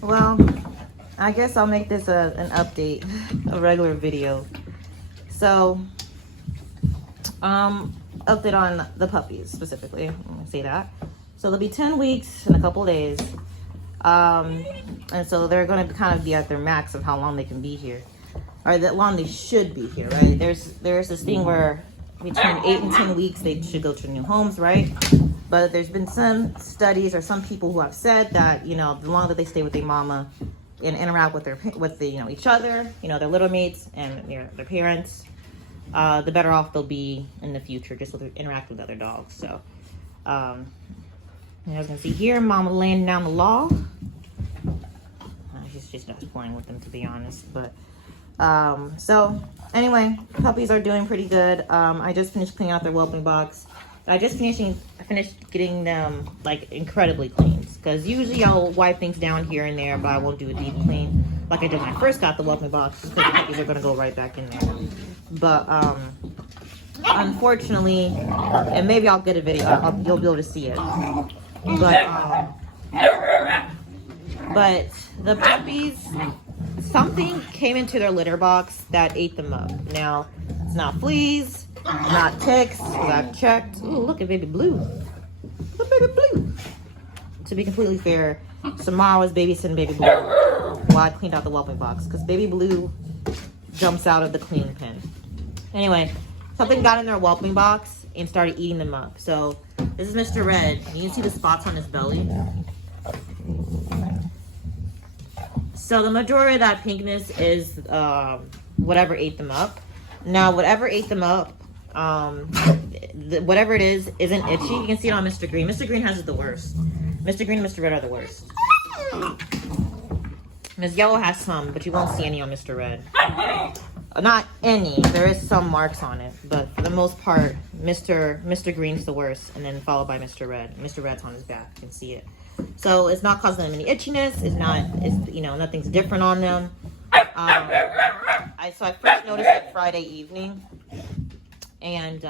Well, I guess I'll make this an update, a regular video. So, update on the puppies specifically. Let me say that. So they'll be 10 weeks in a couple days. And so they're going to kind of be at their max of how long they can be here, or that long they should be here, right? There's this thing where between 8 and 10 weeks they should go to new homes, right? But there's been some studies or some people who have said that, you know, the longer they stay with their mama and interact with each other, you know, their little mates and their parents, the better off they'll be in the future, just with interact with other dogs. So, as you can see here, mama laying down the law. She's just playing with them, to be honest. But so anyway, puppies are doing pretty good. I just finished cleaning out their whelping box. I finished getting them like incredibly clean, because usually I'll wipe things down here and there, but I won't do a deep clean like I did when I first got the whelping box, because the puppies are going to go right back in there. But unfortunately, and maybe I'll get a video, you'll be able to see it. But the puppies, something came into their litter box that ate them up. Now, it's not fleas, not ticks, because I've checked. Ooh, look at baby Blue. Look at baby Blue. To be completely fair, Samara was babysitting baby Blue while I cleaned out the whelping box, because baby Blue jumps out of the clean pen. Anyway, something got in their whelping box and started eating them up. So this is Mr. Red. You can see the spots on his belly. So the majority of that pinkness is whatever ate them up. Now, whatever ate them up, whatever it is, isn't itchy. You can see it on Mr. Green. Mr. Green has it the worst. Mr. Green and Mr. Red are the worst. Ms. Yellow has some, but you won't see any on Mr. Red. Not any. There is some marks on it, but for the most part, Mr. Green's the worst, and then followed by Mr. Red. Mr. Red's on his back. You can see it. So it's not causing them any itchiness. Nothing's different on them. So I first noticed it Friday evening, and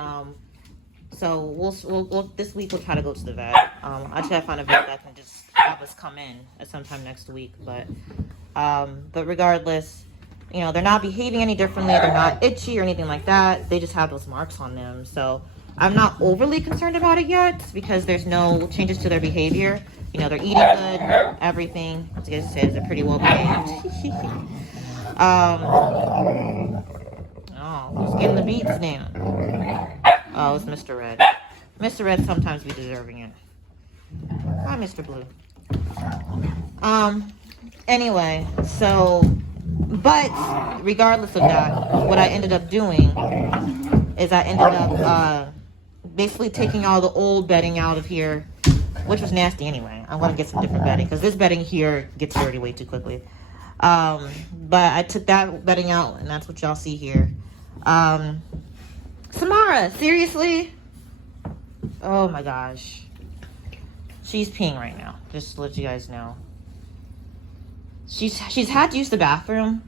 so we'll this week we'll try to go to the vet. I'll try to find a vet that can just have us come in at sometime next week. But regardless, you know, they're not behaving any differently. They're not itchy or anything like that. They just have those marks on them. So I'm not overly concerned about it yet, because there's no changes to their behavior. You know, they're eating good, everything. As you guys said, they're pretty well behaved. Who's getting the beats now? Oh, it's Mr. Red. Mr. Red sometimes be deserving it. Hi, Mr. Blue. Anyway, so, but regardless of that, what I ended up doing is I ended up basically taking all the old bedding out of here, which was nasty anyway. I want to get some different bedding, because this bedding here gets dirty way too quickly. But I took that bedding out, and that's what y'all see here. Samara, seriously? Oh my gosh. She's peeing right now, just to let you guys know. She's had to use the bathroom.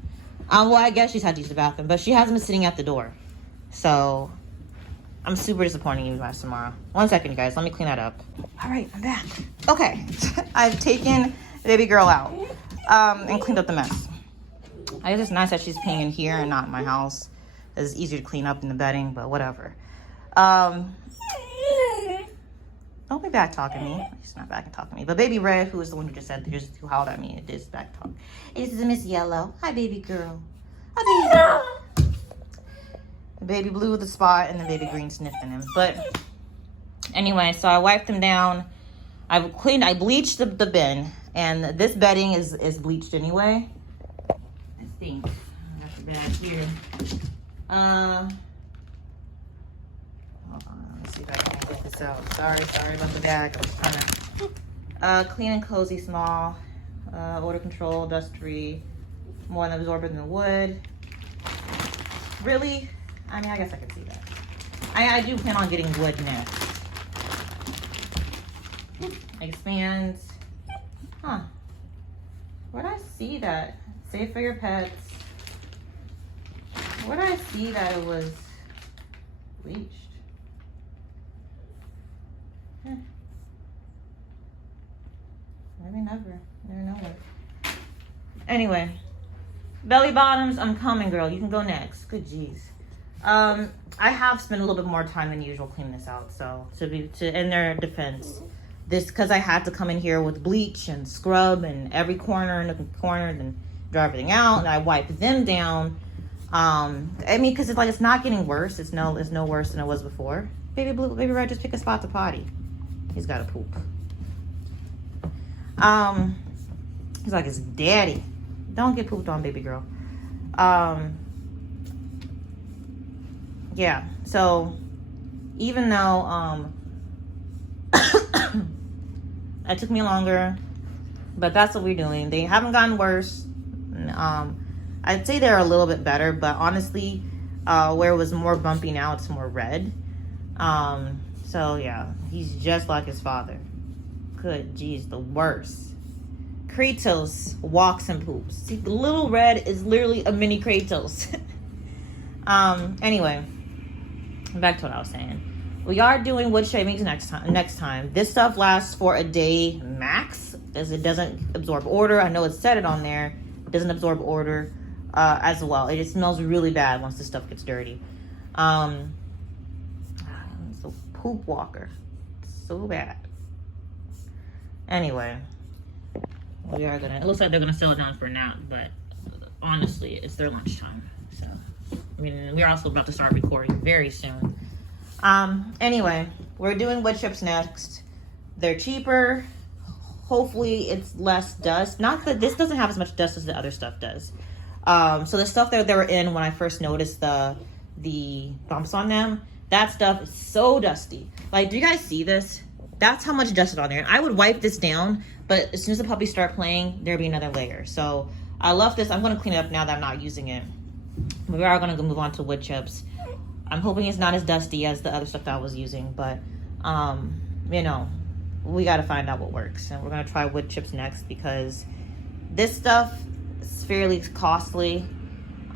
Well, I guess she's had to use the bathroom, but she hasn't been sitting at the door. So I'm super disappointing you guys tomorrow. 1 second, you guys. Let me clean that up. All right, I'm back. Okay, I've taken the baby girl out and cleaned up the mess. I guess it's nice that she's peeing in here and not in my house. It's easier to clean up in the bedding, but whatever. Don't be back talking to me. She's not back and talking to me. But baby Red, who is the one who just said, who howled at me, it is back talk. This is Miss Yellow. Hi, baby girl. Hi, baby girl. Baby Blue with the spot, and the baby Green sniffing him. But anyway, so I wiped him down. I bleached the bin, and this bedding is bleached anyway. I think. I got the bag here. Hold on, let's see if I can get this out. Sorry about the bag. I'm just trying to clean and cozy, small, odor control, dust free, more absorbent than wood. Really? I mean, I guess I can see that. I do plan on getting wood next. Expands. Huh. Where'd I see that? Safe for your pets. Where'd I see that it was bleached? Maybe never. Never know it. Anyway, belly bottoms, I'm coming, girl. You can go next. Good jeez. I have spent a little bit more time than usual cleaning this out. So in their defense, this because I had to come in here with bleach and scrub and every corner and corner and dry everything out, and I wipe them down. I mean, because it's not getting worse. It's no worse than it was before. Baby Red, just pick a spot to potty. He's got to poop. He's like his daddy. Don't get pooped on, baby girl. Yeah, so even though it took me longer, but that's what we're doing. They haven't gotten worse. I'd say they're a little bit better, but honestly, where it was more bumpy now, it's more red. So yeah, he's just like his father. Good geez, the worst. Kratos walks and poops. See, the little red is literally a mini Kratos. Anyway, back to what I was saying. We are doing wood shavings next time. This stuff lasts for a day max, as it doesn't absorb odor. I know it said it on there. It doesn't absorb odor as well. It just smells really bad once the stuff gets dirty. It's a poop walker. So bad. Anyway, it looks like they're gonna settle down for a nap, but honestly, it's their lunchtime. So, I mean, we're also about to start recording very soon. Anyway, we're doing wood chips next. They're cheaper. Hopefully it's less dust. Not that this doesn't have as much dust as the other stuff does. So the stuff that they were in when I first noticed the bumps on them, that stuff is so dusty. Like, do you guys see this? That's how much dust is on there. And I would wipe this down, but as soon as the puppies start playing, there'll be another layer. So I love this. I'm going to clean it up now that I'm not using it. We are going to move on to wood chips. I'm hoping it's not as dusty as the other stuff that I was using, but you know, we got to find out what works. And we're going to try wood chips next because this stuff is fairly costly.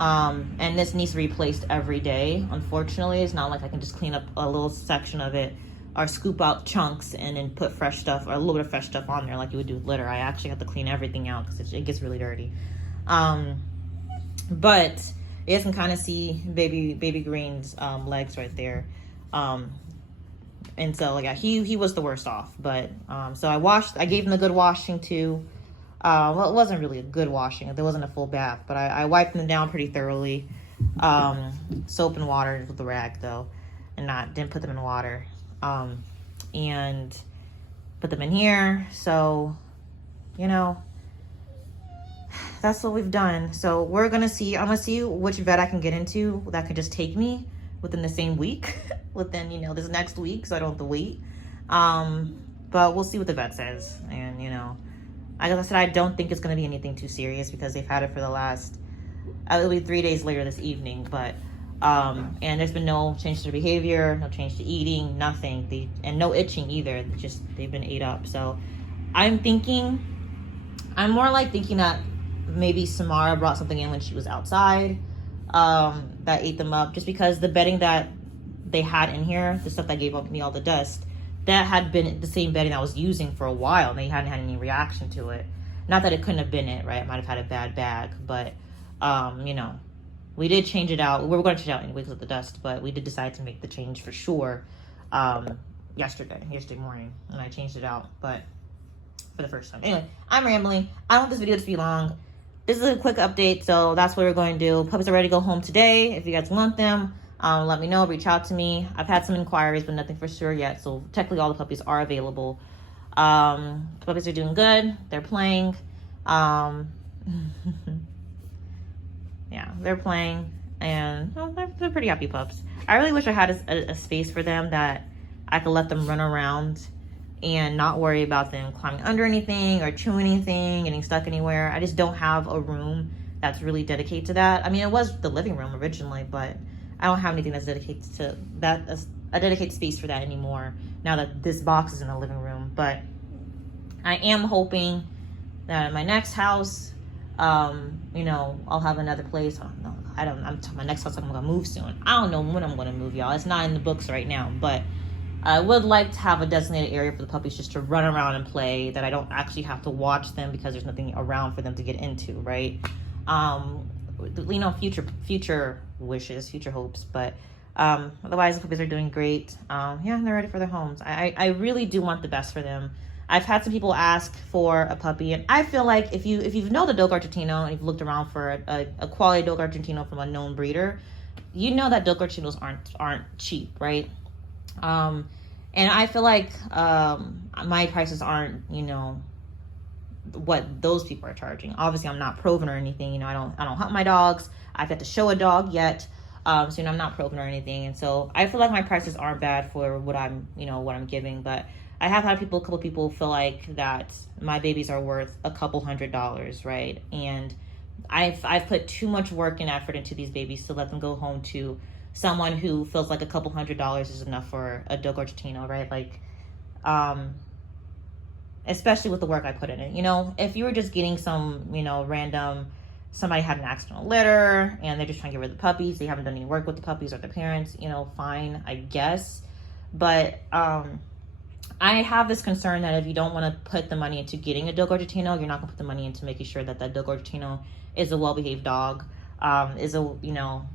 And this needs to be replaced every day. Unfortunately, it's not like I can just clean up a little section of it or scoop out chunks and then put fresh stuff or a little bit of fresh stuff on there like you would do with litter. I actually have to clean everything out because it gets really dirty. But you guys can kind of see baby Green's legs right there. And so yeah, he was the worst off. But so I gave him a good washing too. Well, it wasn't really a good washing. There wasn't a full bath, but I wiped them down pretty thoroughly. Soap and water with the rag though, and didn't put them in water. And put them in here. So, you know, that's what we've done. So I'm gonna see which vet I can get into that could just take me within the same week, within, you know, this next week, so I don't have to wait. But we'll see what the vet says. And, you know, like I said, I don't think it's gonna be anything too serious because they've had it for the last, it'll be 3 days later this evening, but and there's been no change to their behavior, no change to eating, nothing. And no itching either. They've been ate up. So I'm more like thinking that maybe Samara brought something in when she was outside that ate them up, just because the bedding that they had in here, the stuff that gave me all the dust, that had been the same bedding I was using for a while, and they hadn't had any reaction to it. Not that it couldn't have been it, right? It might have had a bad bag, but you know, we did change it out. We were going to change it out anyway because of the dust, but we did decide to make the change for sure yesterday morning, and I changed it out, but for the first time. Anyway, I'm rambling. I don't want this video to be long. This is a quick update, so that's what we're going to do. Puppies are ready to go home today. If you guys want them, let me know. Reach out to me. I've had some inquiries, but nothing for sure yet, so technically all the puppies are available. The puppies are doing good. They're playing. Yeah, they're playing, and they're pretty happy pups. I really wish I had a space for them that I could let them run around and not worry about them climbing under anything or chewing anything, getting stuck anywhere. I just don't have a room that's really dedicated to that. I mean, it was the living room originally, but I don't have anything that's dedicated to that, a dedicated space for that anymore now that this box is in the living room. But I am hoping that in my next house, you know, I'll have another place. My next house, I'm gonna move soon. I don't know when I'm gonna move, y'all. It's not in the books right now, but I would like to have a designated area for the puppies just to run around and play, that I don't actually have to watch them because there's nothing around for them to get into, right? You know, future wishes, future hopes, but otherwise the puppies are doing great. Yeah, they're ready for their homes. I really do want the best for them. I've had some people ask for a puppy, and I feel like if you know the Dogo Argentino and you've looked around for a quality Dogo Argentino from a known breeder, you know that Dogo Argentinos aren't cheap, right? And I feel like my prices aren't, you know, what those people are charging. Obviously, I'm not proven or anything. You know, I don't hunt my dogs. I've got to show a dog yet. So you know, I'm not proven or anything, and so I feel like my prices aren't bad for what I'm giving, but I have had a couple people feel like that my babies are worth a couple $100s, right? And I've put too much work and effort into these babies to let them go home to someone who feels like a couple $100s is enough for a Dogo Argentino, right? Like, especially with the work I put in it. You know, if you were just getting some, you know, random, somebody had an accidental litter and they're just trying to get rid of the puppies, they haven't done any work with the puppies or the parents, you know, fine, I guess. But I have this concern that if you don't want to put the money into getting a Dogo Argentino, you're not going to put the money into making sure that that Dogo Argentino is a well-behaved dog, is a, you know,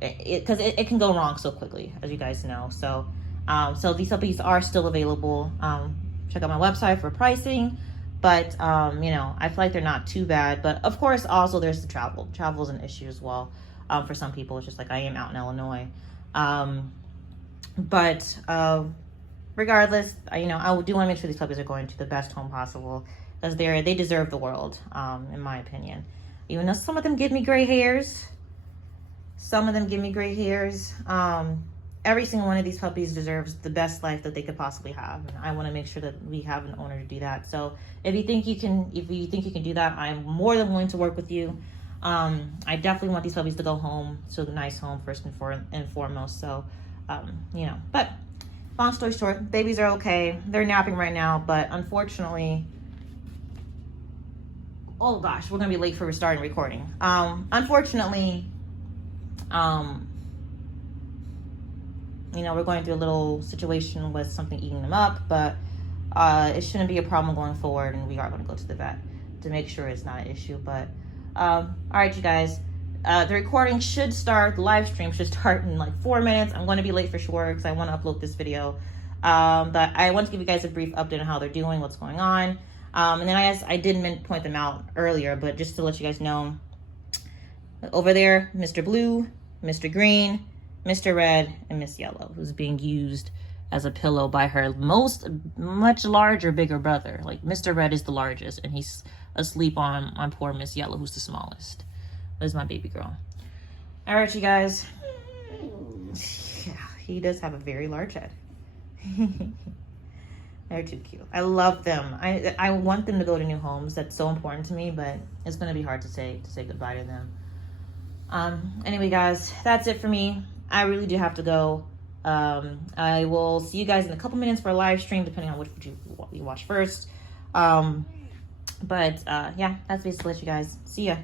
because it can go wrong so quickly, as you guys know. So so these puppies are still available. Check out my website for pricing, but you know, I feel like they're not too bad. But of course, also there's the travel is an issue as well. For some people, it's just like I am out in Illinois. But regardless, you know, I do want to make sure these puppies are going to the best home possible, because they deserve the world, in my opinion. Even though some of them give me gray hairs, every single one of these puppies deserves the best life that they could possibly have, and I want to make sure that we have an owner to do that. So if you think you can do that, I'm more than willing to work with you. I definitely want these puppies to go home, to a nice home first and foremost. So you know, but long story short, babies are okay. They're napping right now, but unfortunately, oh gosh, we're gonna be late for starting recording. Unfortunately, you know, we're going through a little situation with something eating them up, but it shouldn't be a problem going forward, and we are going to go to the vet to make sure it's not an issue. But all right, you guys, the recording should start, the live stream should start in like 4 minutes. I'm going to be late for sure because I want to upload this video, but I want to give you guys a brief update on how they're doing, what's going on, and then I didn't point them out earlier, but just to let you guys know, over there, Mr. Blue, Mr. Green, Mr. Red, and Miss Yellow, who's being used as a pillow by her much larger, bigger brother. Like, Mr. Red is the largest, and he's asleep on poor Miss Yellow, who's the smallest. This is my baby girl. All right, you guys. Yeah, he does have a very large head. They're too cute. I love them. I want them to go to new homes. That's so important to me, but it's gonna be hard to say goodbye to them. Anyway, guys, that's it for me. I really do have to go. I will see you guys in a couple minutes for a live stream, depending on what you watch first. But yeah, that's basically it, you guys. See ya.